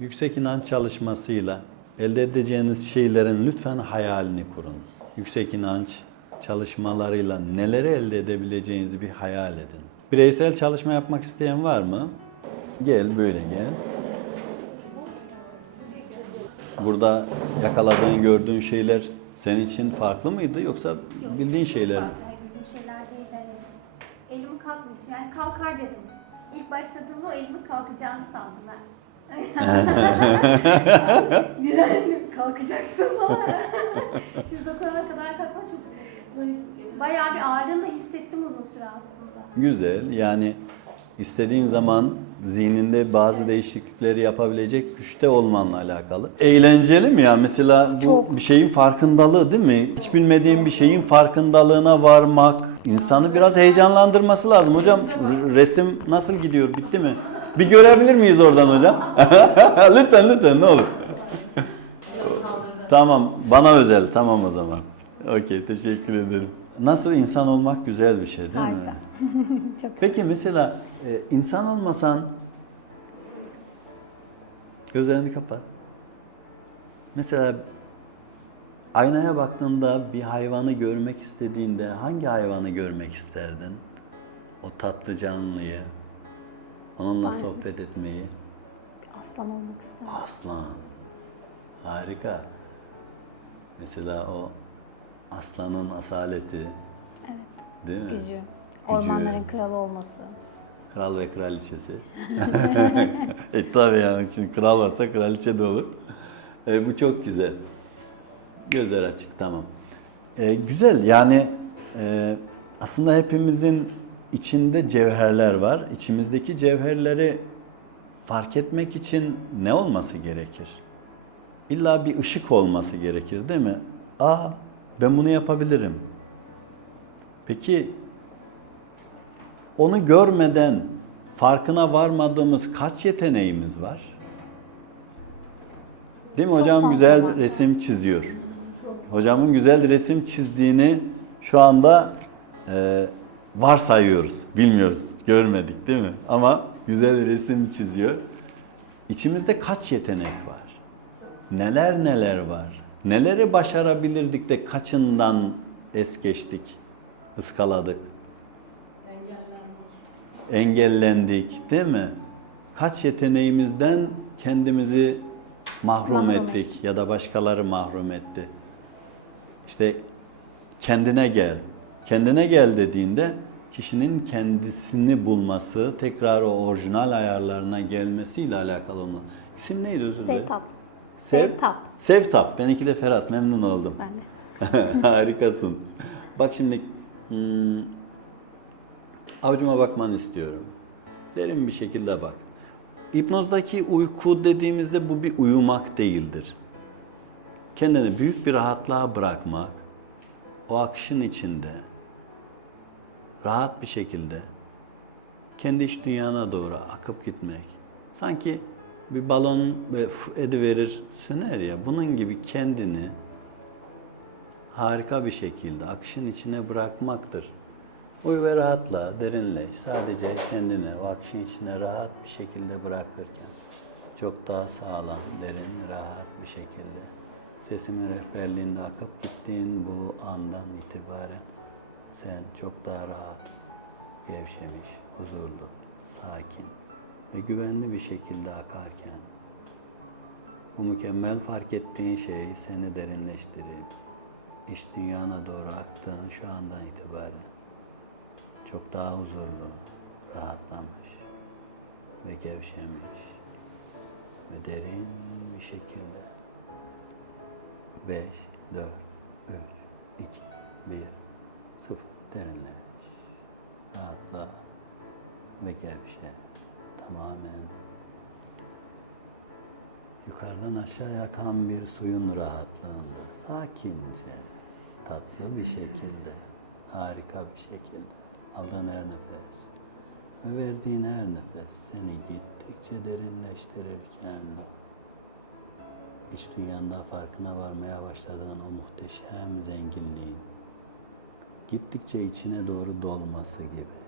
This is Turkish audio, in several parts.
Yüksek inanç çalışmasıyla elde edeceğiniz şeylerin lütfen hayalini kurun. Yüksek inanç çalışmalarıyla neleri elde edebileceğinizi bir hayal edin. Bireysel çalışma yapmak isteyen var mı? Gel böyle gel. Burada yakaladığın, gördüğün şeyler senin için farklı mıydı yoksa bildiğin şeyler mi? Hayır, bildiğim şeyler değil. Hani elim kalkmıyor. Yani kalkar dedim. İlk başladığımda o elimin kalkacağını sandım ben. Direndim kalkacaksın falan. Siz dokunana kadar kalkma çok böyle bayağı bir ağırlığını da hissettim uzun süre aslında. Güzel. Yani istediğin zaman zihninde bazı değişiklikleri yapabilecek güçte olmanla alakalı. Eğlenceli mi ya? Mesela bu Çok. bir şeyin farkındalığı değil mi? Hiç bilmediğin bir şeyin farkındalığına varmak insanı biraz heyecanlandırması lazım. Hocam r- resim nasıl gidiyor? Bitti mi? Bir görebilir miyiz oradan hocam? lütfen lütfen ne olur. Tamam, bana özel. Tamam o zaman. Okey, teşekkür ederim. Nasıl insan olmak güzel bir şey değil mi? Harika. Çok Peki mesela e, insan olmasan gözlerini kapat. Mesela aynaya baktığında bir hayvanı görmek istediğinde hangi hayvanı görmek isterdin? O tatlı canlıyı, onunla Ben- sohbet etmeyi. aslan olmak isterim. Aslan. Harika. Mesela o aslanın asaleti, Evet. değil mi? Gücü. Ormanların kralı olması. Kral ve kraliçesi. e tabi yani şimdi kral varsa kraliçe de olur. E, bu çok güzel. Gözler açık tamam. E, güzel yani e, aslında hepimizin içinde cevherler var. İçimizdeki cevherleri fark etmek için ne olması gerekir? İlla bir ışık olması gerekir değil mi? Aa ben bunu yapabilirim. Peki onu görmeden farkına varmadığımız kaç yeteneğimiz var? Değil mi Çok hocam güzel var. resim çiziyor. Hocamın güzel resim çizdiğini şu anda e, varsayıyoruz. Bilmiyoruz, görmedik değil mi? Ama güzel resim çiziyor. İçimizde kaç yetenek var? Neler neler var? Neleri başarabilirdik de kaçından es geçtik, ıskaladık? engellendik değil mi? Kaç yeteneğimizden kendimizi mahrum, Mahrum ettik ya da başkaları mahrum etti. İşte kendine gel. Kendine gel dediğinde kişinin kendisini bulması, tekrar o orijinal ayarlarına gelmesiyle alakalı olan. İsim neydi özür dilerim? Sevtap. Sev, Sevtap. Sevtap. Benimki de Ferhat. Memnun oldum. Ben de. Harikasın. Bak şimdi hmm, avucuma bakmanı istiyorum. Derin bir şekilde bak. Hipnozdaki uyku dediğimizde bu bir uyumak değildir. Kendini büyük bir rahatlığa bırakmak, o akışın içinde rahat bir şekilde kendi iç dünyana doğru akıp gitmek. Sanki bir balon ediverir, söner ya. Bunun gibi kendini harika bir şekilde akışın içine bırakmaktır. Uyu ve rahatla, derinleş. Sadece kendini o akışın içine rahat bir şekilde bırakırken çok daha sağlam, derin, rahat bir şekilde sesimin rehberliğinde akıp gittiğin bu andan itibaren sen çok daha rahat, gevşemiş, huzurlu, sakin ve güvenli bir şekilde akarken bu mükemmel fark ettiğin şey seni derinleştirip iç dünyana doğru aktığın şu andan itibaren çok daha huzurlu, rahatlamış ve gevşemiş ve derin bir şekilde. 5, 4, 3, 2, 1, 0 derinleş. Rahatla ve gevşe. Tamamen yukarıdan aşağıya akan bir suyun rahatlığında sakince, tatlı bir şekilde, harika bir şekilde aldığın her nefes ve verdiğin her nefes seni gittikçe derinleştirirken iç dünyanda farkına varmaya başladığın o muhteşem zenginliğin gittikçe içine doğru dolması gibi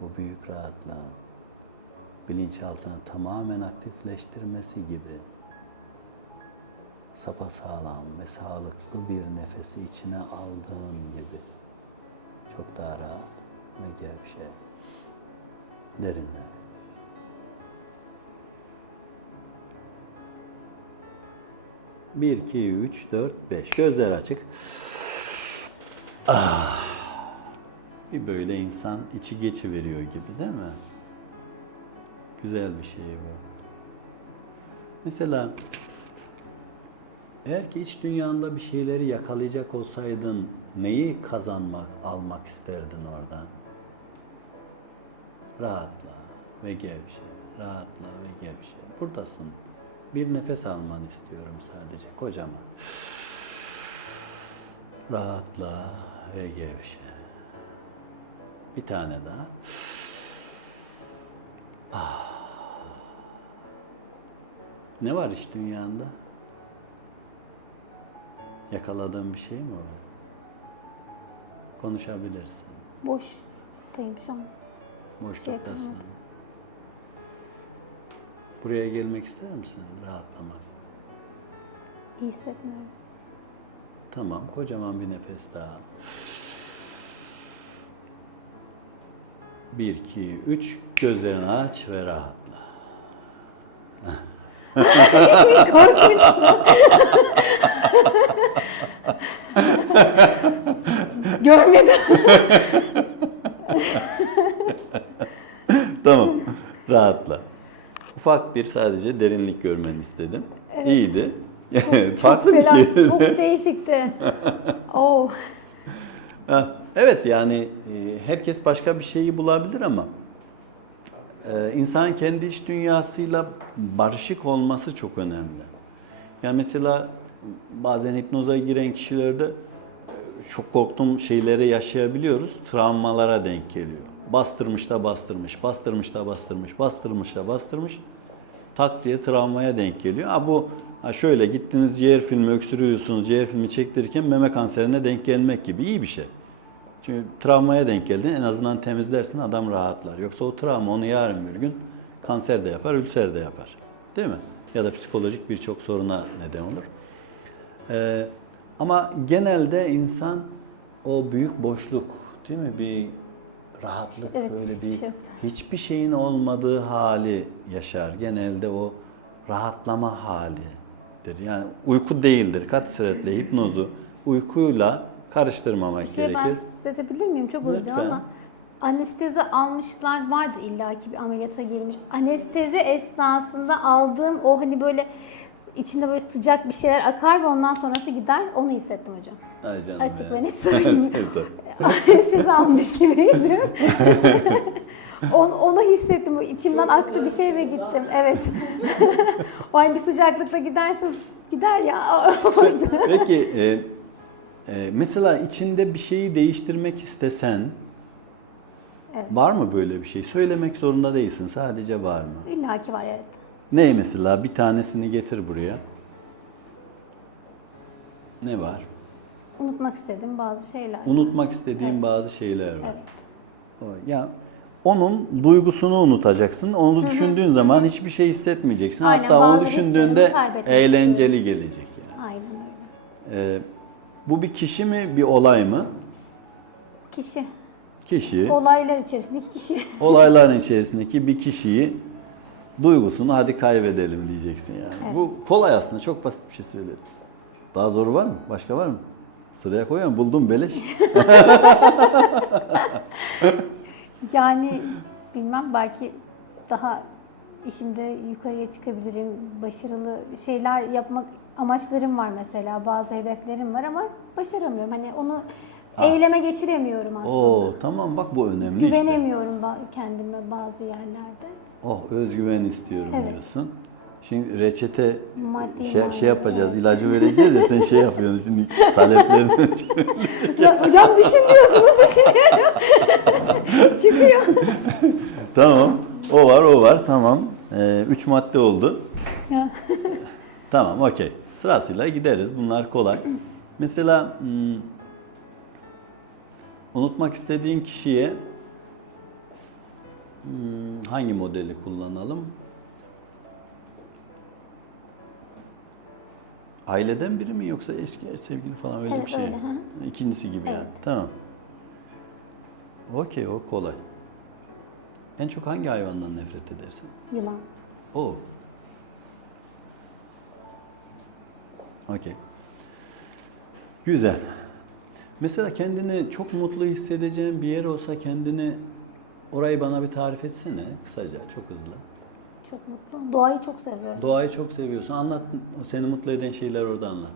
bu büyük rahatlığın bilinçaltını tamamen aktifleştirmesi gibi sapasağlam ve sağlıklı bir nefesi içine aldığın gibi çok daha rahat ve gevşe. Derinle. Bir, iki, üç, dört, beş. Gözler açık. Ah. Bir böyle insan içi geçiveriyor gibi değil mi? Güzel bir şey bu. Mesela eğer ki iç dünyanda bir şeyleri yakalayacak olsaydın neyi kazanmak, almak isterdin oradan? Rahatla ve gevşe, rahatla ve gevşe. Buradasın. Bir nefes almanı istiyorum sadece kocaman. Rahatla ve gevşe. Bir tane daha. Ah. Ne var iş dünyanda? Yakaladığın bir şey mi var? Konuşabilirsin. Boştayım şu an. Boşluktasın. yapamadım. Buraya gelmek ister misin? Rahatlamak. İyi hissetmiyorum. Tamam, kocaman bir nefes daha. Bir, iki, üç. Gözlerini aç ve rahatla. Korkunç. Görmedim. Tamam, rahatla. Ufak bir sadece derinlik görmeni istedim. İyiydi. Farklı bir Falan, şeydi. Çok değişikti. Oh. Evet yani e, herkes başka bir şeyi bulabilir ama e, insan kendi iç dünyasıyla barışık olması çok önemli. Yani mesela bazen hipnoza giren kişilerde e, çok korktuğum şeyleri yaşayabiliyoruz. Travmalara denk geliyor. Bastırmış da bastırmış, bastırmış da bastırmış, bastırmış da bastırmış. Tak diye travmaya denk geliyor. Ha bu ha şöyle gittiniz ciğer filmi öksürüyorsunuz, ciğer filmi çektirirken meme kanserine denk gelmek gibi iyi bir şey. Çünkü travmaya denk geldin en azından temizlersin adam rahatlar. Yoksa o travma onu yarın bir gün kanser de yapar, ülser de yapar. Değil mi? Ya da psikolojik birçok soruna neden olur. Ee, ama genelde insan o büyük boşluk değil mi? Bir rahatlık Evet, böyle hiçbir bir şey yoktu. hiçbir şeyin olmadığı hali yaşar. Genelde o rahatlama halidir. Yani uyku değildir. Katsüretle hipnozu uykuyla karıştırmamak Bir şey ben gerekir. hissedebilir miyim? Çok özür ama anestezi almışlar vardı illaki bir ameliyata girmiş. Anestezi esnasında aldığım o hani böyle içinde böyle sıcak bir şeyler akar ve ondan sonrası gider. Onu hissettim hocam. Ay canım Açık ya. ve net söyleyeyim. Sevdim. Anestezi almış gibiydim. On, onu hissettim. İçimden aktı bir şey ve gittim. Evet. o an bir sıcaklıkla gidersiniz. Gider ya. Peki e, e, mesela içinde bir şeyi değiştirmek istesen Evet. var mı böyle bir şey? Söylemek zorunda değilsin. Sadece var mı? illaki var evet. Ne mesela? Bir tanesini getir buraya. Ne var? Unutmak istediğim bazı şeyler. Unutmak istediğin bazı şeyler var. Evet. O- Ya onun duygusunu unutacaksın. Onu düşündüğün zaman hiçbir şey hissetmeyeceksin. Aynen, Hatta onu düşündüğünde eğlenceli gelecek yani. Aynen öyle. Ee, bu bir kişi mi, bir olay mı? Kişi. Kişi. Olaylar içerisindeki kişi. olayların içerisindeki bir kişiyi duygusunu hadi kaybedelim diyeceksin yani. Evet. Bu kolay aslında çok basit bir şey söyledim. Daha zoru var mı? Başka var mı? Sıraya koyuyorum buldum beleş. Yani bilmem belki daha işimde yukarıya çıkabilirim. Başarılı şeyler yapmak amaçlarım var mesela. Bazı hedeflerim var ama başaramıyorum. Hani onu eyleme geçiremiyorum aslında. Oo tamam bak bu önemli işte. Güvenemiyorum ba- kendime bazı yerlerde. Oh özgüven istiyorum Evet. diyorsun. Şimdi reçete Maddi şey, şey yapacağız, ilacı vereceğiz ya sen şey yapıyorsun şimdi taleplerini. Ya hocam düşün diyorsunuz düşünüyorum. Çıkıyor. tamam, o var, o var, tamam. Ee, üç madde oldu. Tamam, okey. Sırasıyla gideriz. Bunlar kolay. Mesela hmm, unutmak istediğin kişiye Hmm, hangi modeli kullanalım? Aileden biri mi yoksa eski sevgili falan öyle Evet, bir şey? öyle, hı. İkincisi gibi yani. Evet. Tamam. Okey o kolay. En çok hangi hayvandan nefret edersin? Yılan. O. Okey. Güzel. Mesela kendini çok mutlu hissedeceğin bir yer olsa kendini orayı bana bir tarif etsene kısaca çok hızlı. Çok mutlu. Doğayı çok seviyorum. Doğayı çok seviyorsun. Anlat seni mutlu eden şeyler orada anlat.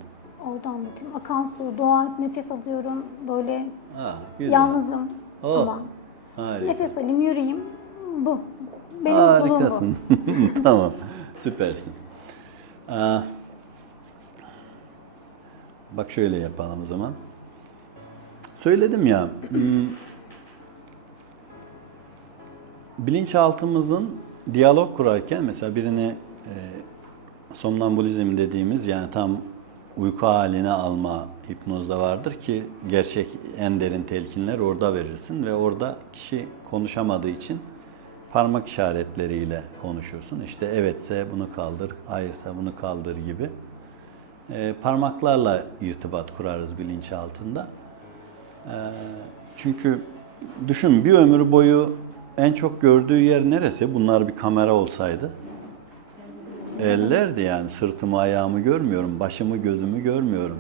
Orada anlatayım. Akan su, doğa, nefes alıyorum. Böyle Ha, güzel. yalnızım Oh, ama. Harika. Nefes alayım, yürüyeyim. Bu. Benim mutluluğum bu. Harikasın. tamam. Süpersin. Aa, bak şöyle yapalım o zaman. Söyledim ya. hmm, Bilinçaltımızın diyalog kurarken mesela birini e, somnambulizm dediğimiz yani tam uyku haline alma hipnozda vardır ki gerçek en derin telkinler orada verirsin ve orada kişi konuşamadığı için parmak işaretleriyle konuşursun. İşte evetse bunu kaldır, hayırsa bunu kaldır gibi. E, parmaklarla irtibat kurarız bilinçaltında. E, çünkü düşün bir ömür boyu en çok gördüğü yer neresi? Bunlar bir kamera olsaydı. Ellerdi yani sırtımı ayağımı görmüyorum, başımı gözümü görmüyorum.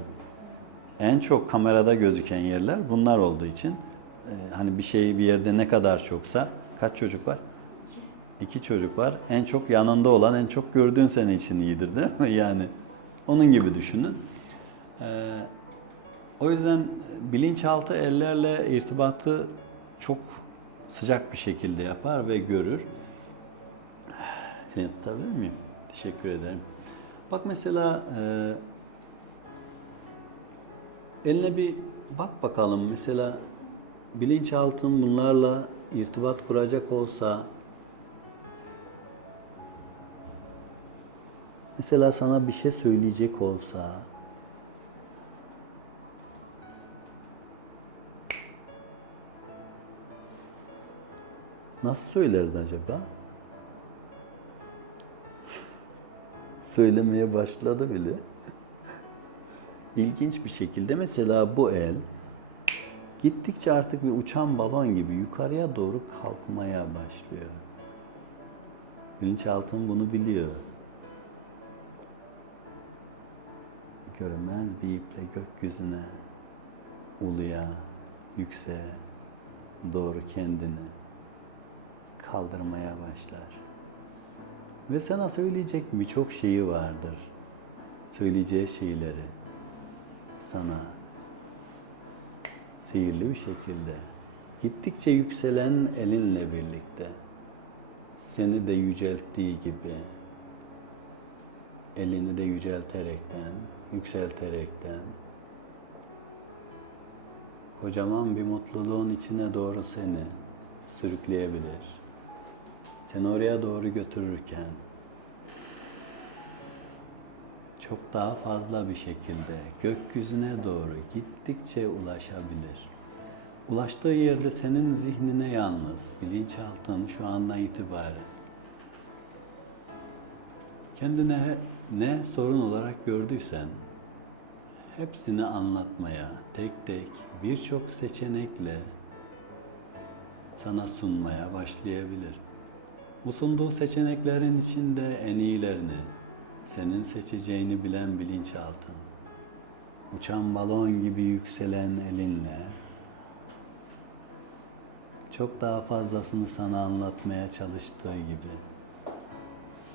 En çok kamerada gözüken yerler bunlar olduğu için e, hani bir şey bir yerde ne kadar çoksa kaç çocuk var? İki çocuk var. En çok yanında olan, en çok gördüğün senin için iyidir değil mi? Yani onun gibi düşünün. Ee, o yüzden bilinçaltı ellerle irtibatı çok sıcak bir şekilde yapar ve görür. Elini tutabilir miyim? Teşekkür ederim. Bak mesela e, eline bir bak bakalım mesela bilinçaltın bunlarla irtibat kuracak olsa mesela sana bir şey söyleyecek olsa nasıl söylerdi acaba? Söylemeye başladı bile. İlginç bir şekilde mesela bu el gittikçe artık bir uçan balon gibi yukarıya doğru kalkmaya başlıyor. Bilinçaltın bunu biliyor. Görünmez bir iple gökyüzüne, uluya, yükseğe doğru kendini kaldırmaya başlar. Ve sana söyleyecek birçok şeyi vardır. Söyleyeceği şeyleri sana sihirli bir şekilde gittikçe yükselen elinle birlikte seni de yücelttiği gibi elini de yücelterekten, yükselterekten kocaman bir mutluluğun içine doğru seni sürükleyebilir. Seni oraya doğru götürürken çok daha fazla bir şekilde gökyüzüne doğru gittikçe ulaşabilir. Ulaştığı yerde senin zihnine yalnız, bilinçaltın şu andan itibaren kendine ne sorun olarak gördüysen hepsini anlatmaya, tek tek birçok seçenekle sana sunmaya başlayabilir. Bu sunduğu seçeneklerin içinde en iyilerini, senin seçeceğini bilen bilinçaltın, uçan balon gibi yükselen elinle çok daha fazlasını sana anlatmaya çalıştığı gibi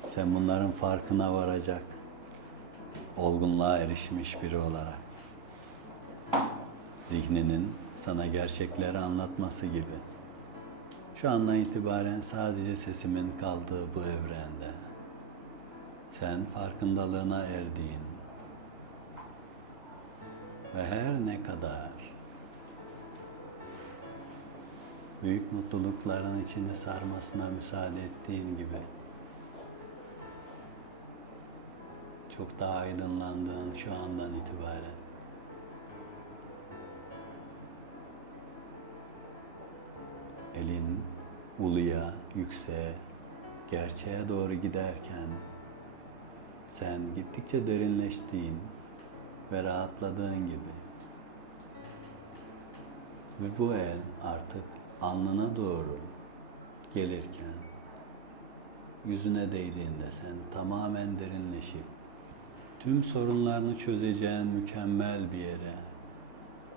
sen bunların farkına varacak olgunluğa erişmiş biri olarak zihninin sana gerçekleri anlatması gibi. Şu andan itibaren sadece sesimin kaldığı bu evrende sen farkındalığına erdiğin ve her ne kadar büyük mutlulukların içini sarmasına müsaade ettiğin gibi çok daha aydınlandığın şu andan itibaren elin uluya, yükseğe, gerçeğe doğru giderken sen gittikçe derinleştiğin ve rahatladığın gibi ve bu el artık alnına doğru gelirken yüzüne değdiğinde sen tamamen derinleşip tüm sorunlarını çözeceğin mükemmel bir yere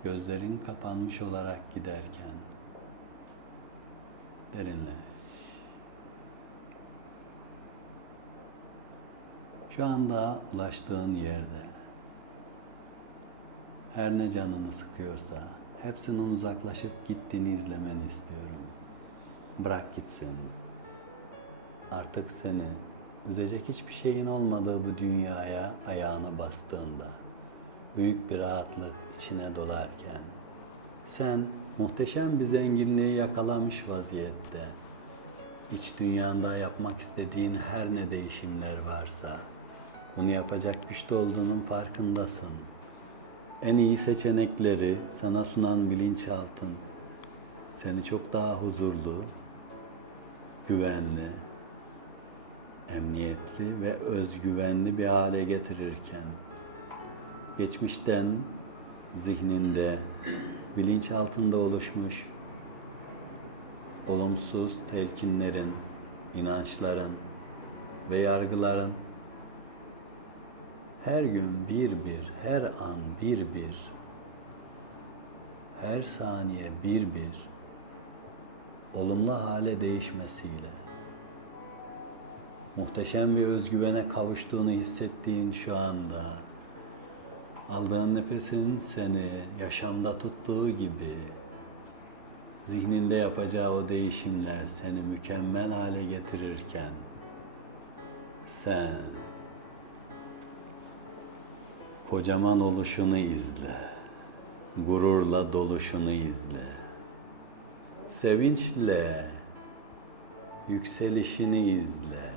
gözlerin kapanmış olarak giderken derinleş. Şu anda ulaştığın yerde her ne canını sıkıyorsa hepsinden uzaklaşıp gittiğini izlemeni istiyorum. Bırak gitsin. Artık seni üzecek hiçbir şeyin olmadığı bu dünyaya ayağını bastığında, büyük bir rahatlık içine dolarken, sen muhteşem bir zenginliği yakalamış vaziyette, iç dünyanda yapmak istediğin her ne değişimler varsa, bunu yapacak güçte olduğunun farkındasın. En iyi seçenekleri sana sunan bilinçaltın seni çok daha huzurlu, güvenli, emniyetli ve özgüvenli bir hale getirirken geçmişten zihninde, bilinç altında oluşmuş olumsuz telkinlerin, inançların ve yargıların her gün bir bir, her an bir bir, her saniye bir bir. Olumlu hale değişmesiyle. Muhteşem bir özgüvene kavuştuğunu hissettiğin şu anda aldığın nefesin seni yaşamda tuttuğu gibi zihninde yapacağı o değişimler seni mükemmel hale getirirken sen kocaman oluşunu izle. Gururla doluşunu izle. Sevinçle yükselişini izle.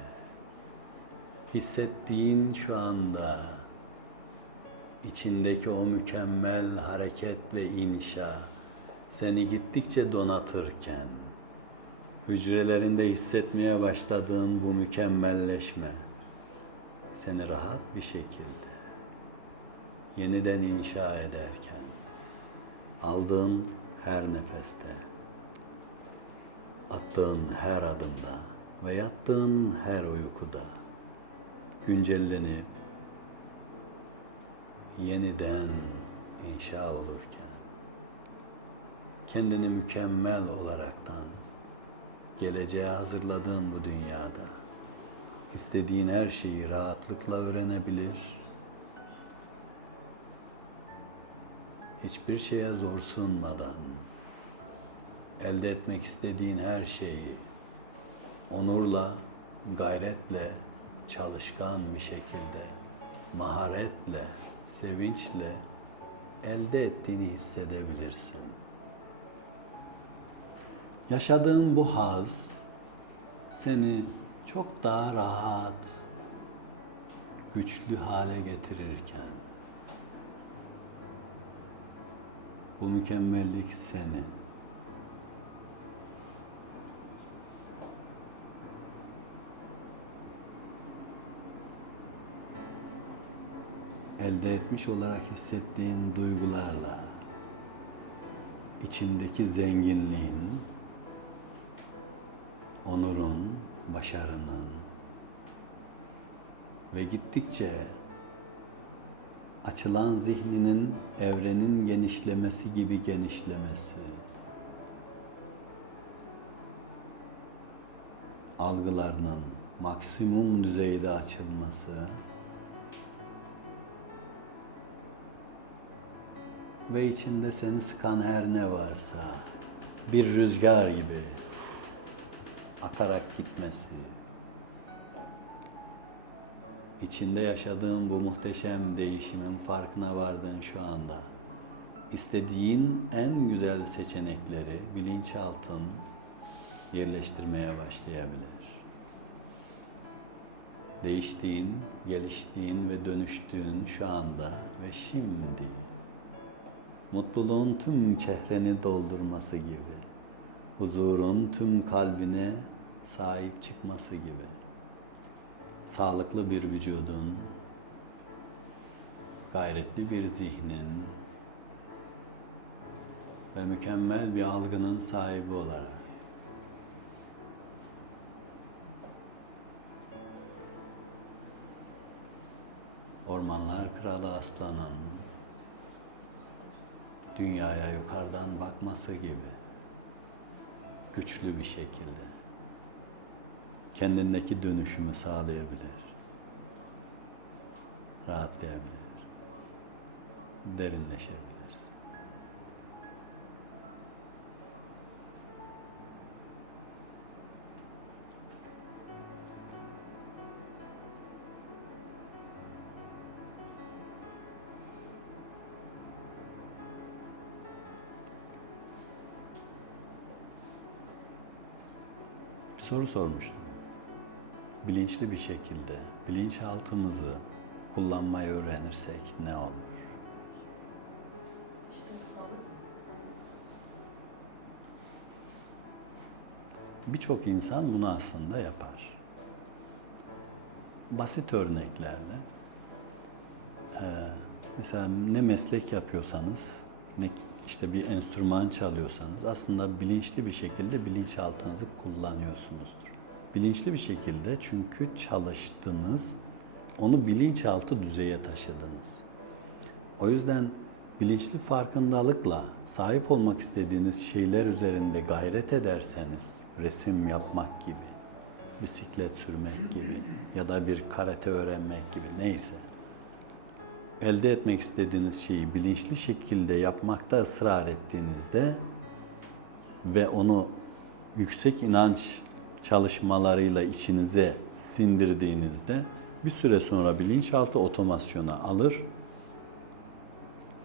Hissettiğin şu anda içindeki o mükemmel hareket ve inşa seni gittikçe donatırken hücrelerinde hissetmeye başladığın bu mükemmelleşme seni rahat bir şekilde yeniden inşa ederken aldığın her nefeste attığın her adımda ve yattığın her uykuda güncellenip yeniden inşa olurken kendini mükemmel olaraktan geleceğe hazırladığın bu dünyada istediğin her şeyi rahatlıkla öğrenebilir. Hiçbir şeye zor sunmadan elde etmek istediğin her şeyi onurla, gayretle, çalışkan bir şekilde, maharetle, sevinçle elde ettiğini hissedebilirsin. Yaşadığın bu haz seni çok daha rahat, güçlü hale getirirken bu mükemmellik seni elde etmiş olarak hissettiğin duygularla içindeki zenginliğin, onurun, başarının ve gittikçe açılan zihninin evrenin genişlemesi gibi genişlemesi, algılarının maksimum düzeyde açılması. Ve içinde seni sıkan her ne varsa bir rüzgar gibi akarak gitmesi, içinde yaşadığın bu muhteşem değişimin farkına vardığın şu anda istediğin en güzel seçenekleri bilinçaltın yerleştirmeye başlayabilir. Değiştiğin, geliştiğin ve dönüştüğün şu anda ve şimdi mutluluğun tüm çehreni doldurması gibi huzurun tüm kalbine sahip çıkması gibi. Sağlıklı bir vücudun, gayretli bir zihnin ve mükemmel bir algının sahibi olarak. Ormanlar Kralı Aslan'ın dünyaya yukarıdan bakması gibi güçlü bir şekilde kendindeki dönüşümü sağlayabilir. Rahatlayabilir. Derinleşebilirsin. Soru sormuştum. Bilinçli bir şekilde bilinçaltımızı kullanmayı öğrenirsek ne olur? Birçok insan bunu aslında yapar. Basit örneklerle eee, mesela ne meslek yapıyorsanız, ne işte bir enstrüman çalıyorsanız aslında bilinçli bir şekilde bilinçaltınızı kullanıyorsunuzdur. Bilinçli bir şekilde çünkü çalıştınız, onu bilinçaltı düzeye taşıdınız. O yüzden bilinçli farkındalıkla sahip olmak istediğiniz şeyler üzerinde gayret ederseniz, resim yapmak gibi, bisiklet sürmek gibi ya da bir karate öğrenmek gibi neyse, elde etmek istediğiniz şeyi bilinçli şekilde yapmakta ısrar ettiğinizde ve onu yüksek inanç çalışmalarıyla içinize sindirdiğinizde bir süre sonra bilinçaltı otomasyona alır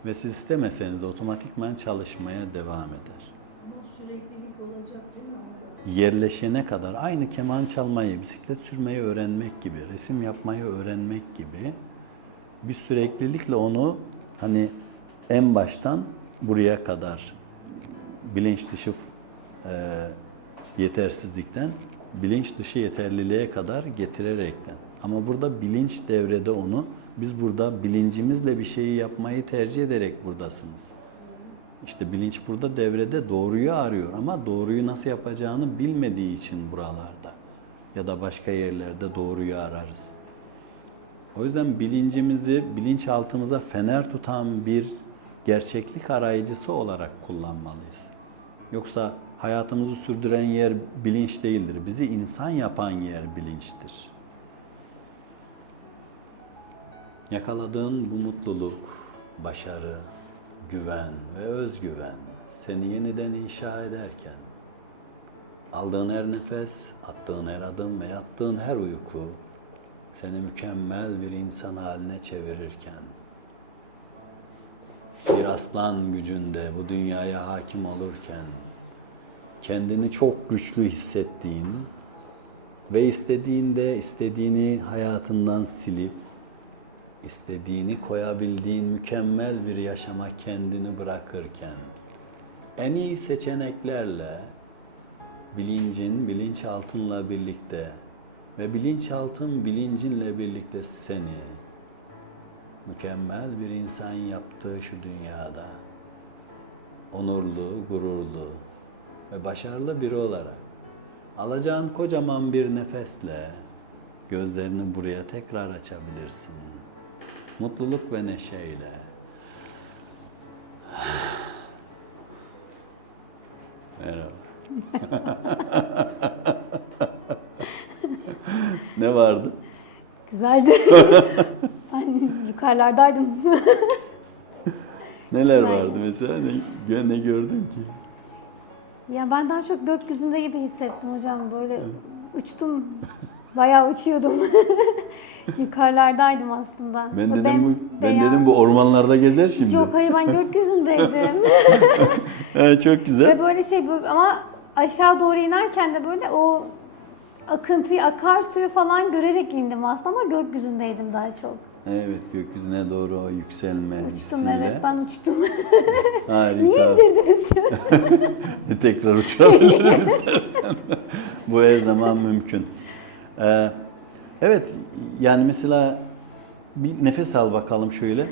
ve siz istemeseniz de otomatikman çalışmaya devam eder. Ama süreklilik olacak değil mi? Yerleşene kadar aynı keman çalmayı, bisiklet sürmeyi öğrenmek gibi, resim yapmayı öğrenmek gibi bir süreklilikle onu hani en baştan buraya kadar bilinç dışı e, yetersizlikten bilinç dışı yeterliliğe kadar getirerekten. Ama burada bilinç devrede onu, biz burada bilincimizle bir şeyi yapmayı tercih ederek buradasınız. İşte bilinç burada devrede doğruyu arıyor ama doğruyu nasıl yapacağını bilmediği için buralarda ya da başka yerlerde doğruyu ararız. O yüzden bilincimizi bilinçaltımıza fener tutan bir gerçeklik arayıcısı olarak kullanmalıyız. Yoksa hayatımızı sürdüren yer bilinç değildir. Bizi insan yapan yer bilinçtir. Yakaladığın bu mutluluk, başarı, güven ve özgüven seni yeniden inşa ederken aldığın her nefes, attığın her adım ve yattığın her uyku seni mükemmel bir insan haline çevirirken bir aslan gücünde bu dünyaya hakim olurken kendini çok güçlü hissettiğin ve istediğinde istediğini hayatından silip istediğini koyabildiğin mükemmel bir yaşama kendini bırakırken en iyi seçeneklerle bilincin bilinçaltınla birlikte ve bilinçaltın bilincinle birlikte seni mükemmel bir insan yaptığı şu dünyada onurlu, gururlu ve başarılı biri olarak alacağın kocaman bir nefesle gözlerini buraya tekrar açabilirsin. Mutluluk ve neşeyle. Merhaba. ne vardı? Güzeldi. ben yukarılardaydım. Neler vardı mesela? Ne, ne gördün ki? Ya ben daha çok gökyüzünde gibi hissettim hocam. Böyle uçtum. Bayağı uçuyordum. Yukarılardaydım aslında. Ben dedim bu ben dedim bu ormanlarda gezer şimdi. Yok hayır ben gökyüzündeydim. Ha, çok güzel. Ve böyle şey böyle, ama aşağı doğru inerken de böyle o akıntıyı, akarsuyu falan görerek indim aslında ama gökyüzündeydim daha çok. Evet gökyüzüne doğru o yükselme Uçtum hissiyle. evet ben uçtum. Harika. Niye indirdiniz? Tekrar uçurabilirim istersen. Bu her zaman mümkün. Ee, evet, yani mesela bir nefes al bakalım şöyle.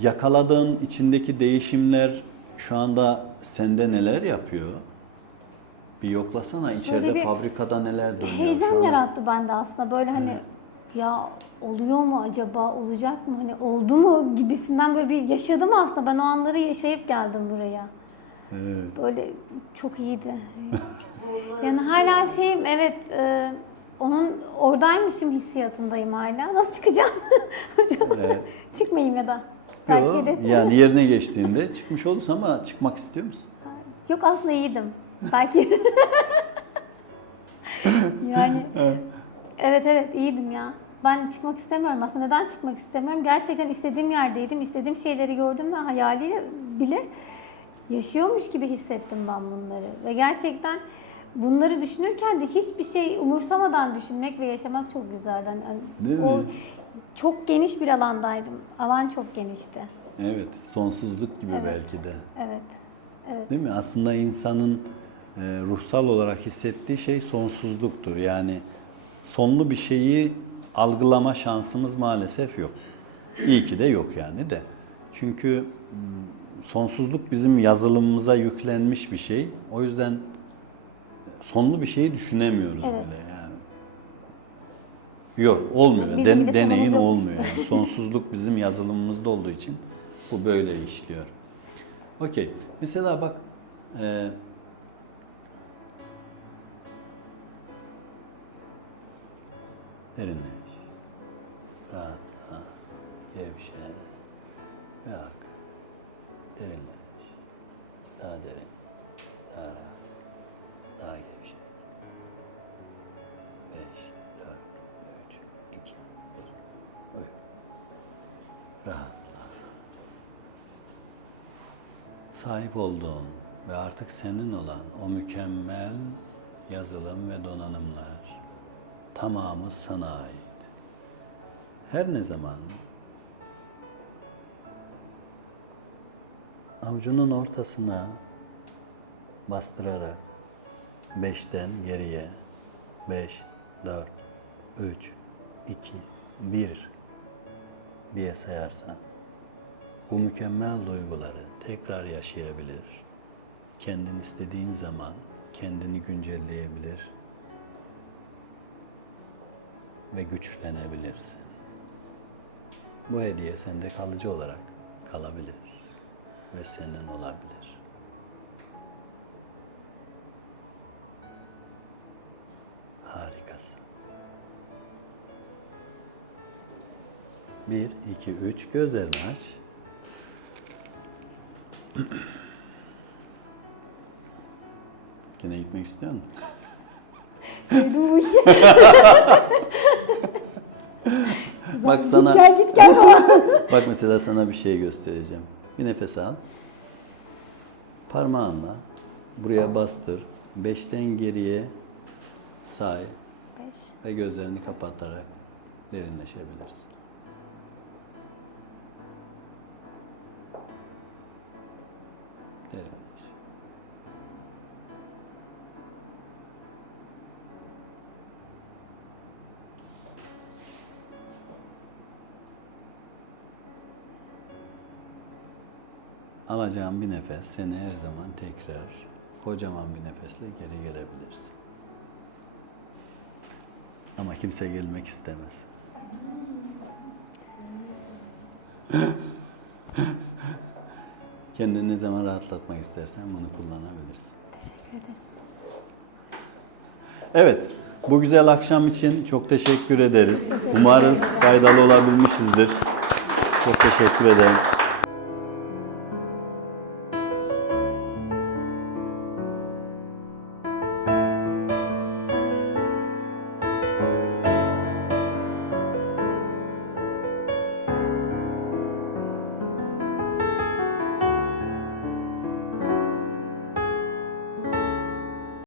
Yakaladığın içindeki değişimler şu anda sende neler yapıyor? Bir yoklasana içeride bir fabrikada neler dönüyor şu Heyecan an? yarattı bende aslında böyle hani ya oluyor mu acaba olacak mı hani oldu mu gibisinden böyle bir yaşadım aslında ben o anları yaşayıp geldim buraya. Evet. Böyle çok iyiydi. yani hala şeyim evet e, onun oradaymışım hissiyatındayım hala. Nasıl çıkacağım? Hocam Evet. çıkmayayım ya da. Belki Yo, hedef- yani yerine geçtiğinde çıkmış olursun ama çıkmak istiyor musun? Yok aslında iyiydim. Belki. yani evet evet iyiydim ya. Ben çıkmak istemiyorum aslında. Neden çıkmak istemiyorum? Gerçekten istediğim yerdeydim. istediğim şeyleri gördüm ve hayaliyle bile yaşıyormuş gibi hissettim ben bunları. Ve gerçekten bunları düşünürken de hiçbir şey umursamadan düşünmek ve yaşamak çok güzeldi. Hani- hani Değil o mi? çok geniş bir alandaydım. Alan çok genişti. Evet, sonsuzluk gibi Evet. belki de. Evet. Evet. Değil mi? Aslında insanın e, ruhsal olarak hissettiği şey sonsuzluktur. Yani sonlu bir şeyi algılama şansımız maalesef yok. İyi ki de yok yani de. Çünkü m, sonsuzluk bizim yazılımımıza yüklenmiş bir şey. O yüzden sonlu bir şeyi düşünemiyoruz Evet. bile yani. Yok olmuyor. Bizim Den- bile deneyin olmuyor. Yani. Sonsuzluk bizim yazılımımızda olduğu için bu böyle işliyor. Okey. Mesela bak e, derinleş. Rahatla. Gevşe. Ve ak. Derinleş. Daha derin. Daha rahat. Daha gevşe. Beş, dört, üç, iki, bir. Uyu. Rahatla. Sahip olduğun ve artık senin olan o mükemmel yazılım ve donanımlar tamamı sana ait. Her ne zaman avucunun ortasına bastırarak beşten geriye beş, dört, üç, iki, bir diye sayarsan bu mükemmel duyguları tekrar yaşayabilir. Kendin istediğin zaman kendini güncelleyebilir ve güçlenebilirsin. Bu hediye sende kalıcı olarak kalabilir ve senin olabilir. Harikasın. Bir, iki, üç. Gözlerini aç. Yine gitmek istiyor musun? Sevdim bu işi. Bak Git sana, gel git gel falan. bak mesela sana bir şey göstereceğim. Bir nefes al. Parmağınla buraya bastır. Beşten geriye say Beş. ve gözlerini kapatarak derinleşebilirsin. Alacağın bir nefes seni her zaman tekrar kocaman bir nefesle geri gelebilirsin. Ama kimse gelmek istemez. Kendini ne zaman rahatlatmak istersen bunu kullanabilirsin. Teşekkür ederim. Evet, bu güzel akşam için çok teşekkür ederiz. Umarız faydalı olabilmişizdir. Çok teşekkür ederim.